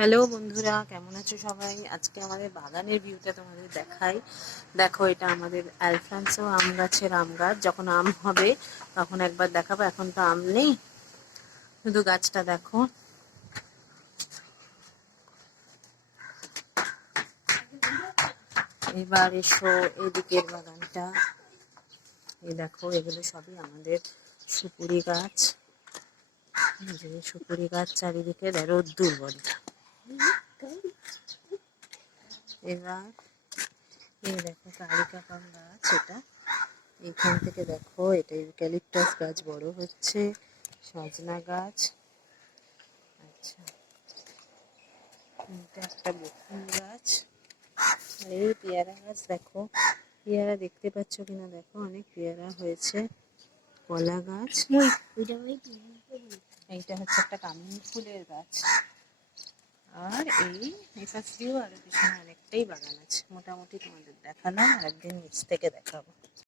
Hello বন্ধুরা, কেমন আছো সবাই? আজকে আমাদের বাগানের ভিউটা তোমাদের দেখাই। দেখো, এটা আমাদের অ্যালফ্রান্সো আম গাছের আম গাছ। যখন আম হবে তখন একবার দেখাবো, এখন তো আম নেই, শুধু গাছটা দেখো। এবার এসো এদিকের বাগানটা। এই দেখো, এগুলো সবই আমাদের সুপুরি গাছ। যে সুপুরি গাছ চারিদিকে রোদ্দুর বলে। এবার এই দেখো কারিকা পাম গাছ, এটা এইখান থেকে দেখো, এটা ইউক্যালিপটাস গাছ বড় হচ্ছে, সজনা গাছ। আচ্ছা, এটা একটা বকুল গাছ। আর এই পেয়ারা গাছ দেখো, পেয়ারা দেখতে পাচ্ছ কিনা দেখো, অনেক পেয়ারা হয়েছে। কলা গাছ, এইটা হচ্ছে একটা কামিনী ফুলের গাছ। আর এই পাশ দিয়েও আরো পিছনে অনেকটাই বাগান আছে। মোটামুটি তোমাদের দেখালাম, আর একদিন নিচ থেকে দেখাবো।